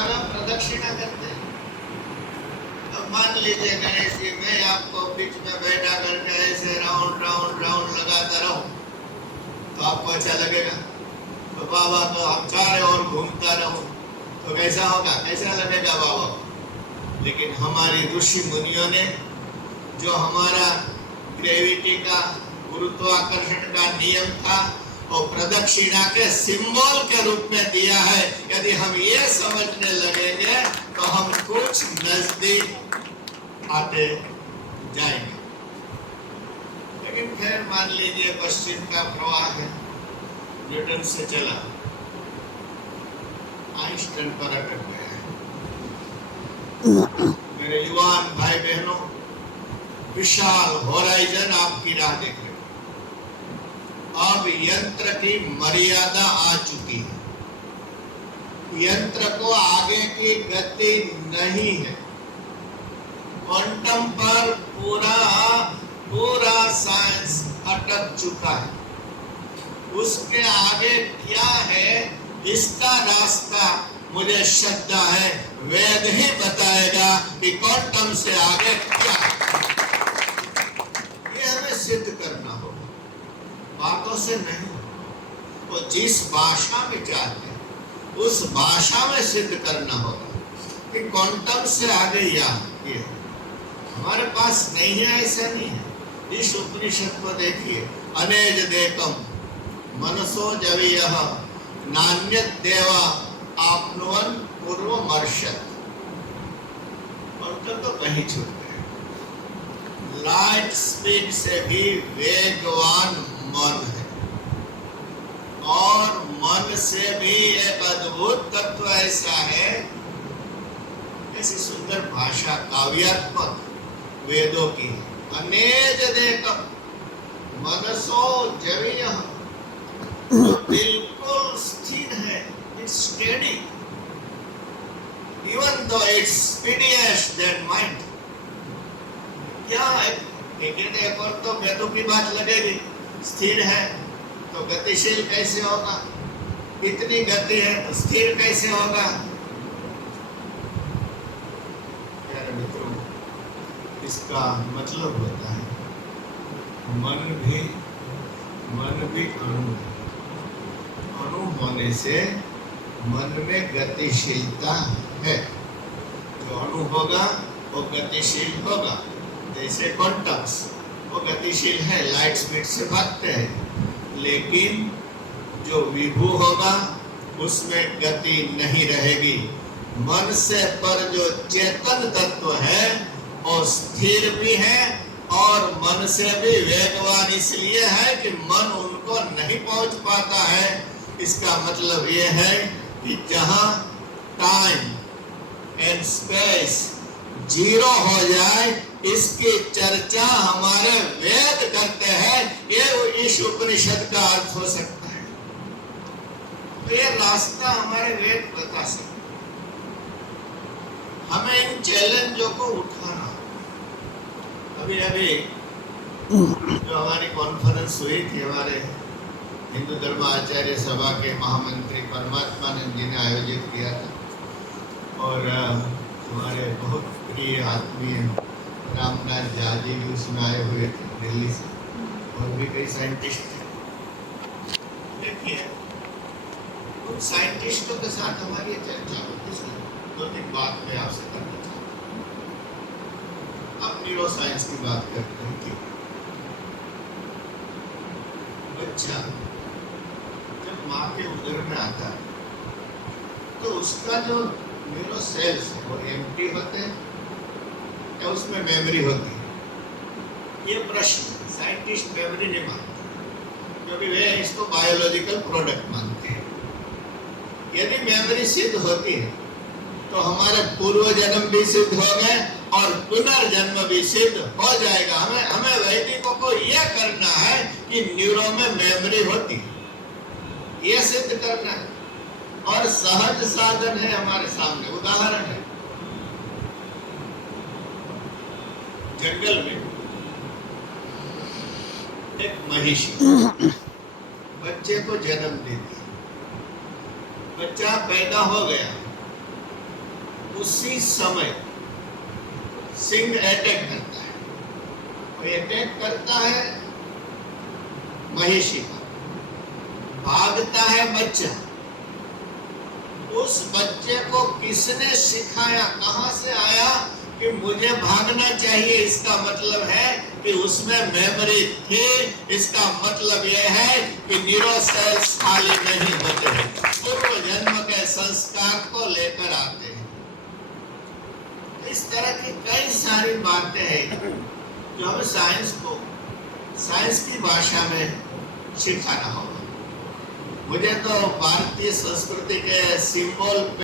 में हम प्रदक्षिणा करते हैं। अब मान लीजिए गणेश जी, मैं आपको बीच में बैठा करके ऐसे राउंड राउंड राउंड लगाता रहूं, तो आपको अच्छा लगेगा? तो बाबा को हम चारों ओर घूमता रहूं तो कैसा होगा, कैसा लगेगा बाबा को? लेकिन हमारी ऋषि मुनियों ने जो हमारा ग्रेविटी का, गुरुत्वाकर्षण का नियम था, वो प्रदक्षिणा के सिंबल के रूप में दिया है। यदि हम ये समझने लगेंगे तो हम कुछ नजदीक आते जाएंगे। लेकिन खैर मान लीजिए पश्चिम का प्रवाह है, न्यूटन से चला, आइंस्टाइन पर अटक गया है। मेरे युवान भाई बहनों, विशाल होराइजन आपकी राह देख रहे हो। अब यंत्र की मर्यादा आ चुकी है, यंत्र को आगे की गति नहीं है। क्वांटम पर पूरा साइंस अटक चुका है। उसके आगे क्या है इसका रास्ता मुझे श्रद्धा है वेद ही बताएगा कि क्वांटम से आगे क्या है। ये हमें सिद्ध करना होगा, बातों से नहीं। वो जिस भाषा में चाहते हैं उस भाषा में सिद्ध करना होगा कि क्वांटम से आगे या ये हमारे पास नहीं है, ऐसा नहीं है। इस उपनिषद को देखिए, अनेज देकम मनसो जवीयः नान्यत देवा आपनुवन पूर्वमर्शत। और तो कहीं छूट गए। लाइट स्पीड से भी वेगवान मन है, और मन से भी एक अद्भुत तत्व ऐसा है। ऐसी सुंदर भाषा काव्यात्मक वेदों की है। अनेज देकम मनसो जवीयः, बिल्कुल स्थिर है, it's steady even though it's speedier than mind. क्या है? एक और तो वेदों की बात लगेगी, स्थिर है तो गतिशील कैसे होगा? इतनी गति है तो स्थिर कैसे होगा? प्यारे मित्रों, इसका मतलब होता है मन भी अणु है। अणु होने से मन में गतिशीलता है। जो अणु होगा वो गतिशील होगा। जैसे क्वांटम्स, वो गतिशील है, लाइट स्पीड से भागते हैं। लेकिन जो विभू होगा उसमें गति नहीं रहेगी। मन से पर जो चेतन तत्व है वो स्थिर भी है और मन से भी वेगवान इसलिए है कि मन उनको नहीं पहुंच पाता है। इसका मतलब ये है कि जहां टाइम एंड स्पेस जीरो हो जाए, इसकी चर्चा हमारे वेद करते हैं। ये इस उपनिषद का अर्थ हो सकता है। तो ये रास्ता हमारे वेद बता सकते। हमें इन चैलेंजों को उठाना। अभी जो हमारी कॉन्फ्रेंस हुई थी, हमारे हिंदू धर्म आचार्य सभा के महामंत्री परमात्मानंद जी ने आयोजित किया था, और हमारे बहुत प्रिय आत्मीय रामनाथ झा जी भी उसमें आए हुए थे दिल्ली से, और भी कई साइंटिस्ट थे। देखिए, उन साइंटिस्टों के साथ हमारी चर्चा होती है। 2-3 बात मैं आपसे करना चाहता हूँ। अब न्यूरो साइंस की बात करते हैं कि बच्चा जब माँ के उदर में आता है तो उसका जो न्यूरो सेल्स है वो एम्प्टी होते हैं या उसमें मेमोरी होती है? ये प्रश्न साइंटिस्ट मेमोरी नहीं मानते, क्योंकि वे इसको बायोलॉजिकल प्रोडक्ट मानते हैं। यदि मेमोरी सिद्ध होती है तो हमारे पूर्व जन्म भी सिद्ध हो गए और पुनर्जन्म भी सिद्ध हो जाएगा। हमें वैदिकों को यह करना है कि न्यूरो में मेमोरी होती है, यह सिद्ध करना है। और सहज साधन है हमारे सामने। उदाहरण है, जंगल में एक महिषी बच्चे को जन्म देती है। बच्चा पैदा हो गया, उसी समय सिंह अटैक करता है। और अटैक करता है महिषी पर, भागता है बच्चा। उस बच्चे को किसने सिखाया, कहां से आया कि मुझे भागना चाहिए? इसका मतलब है कि उसमें मेमोरी थी। इसका मतलब यह है कि न्यूरो सेल्स खाली नहीं होते हैं, पूर्व जन्म के संस्कार को लेकर आते हैं। इस तरह की कई सारी बातें हैं जो हमें साइंस की भाषा में सिखाना होगा। मुझे तो भारतीय संस्कृति के सिंबल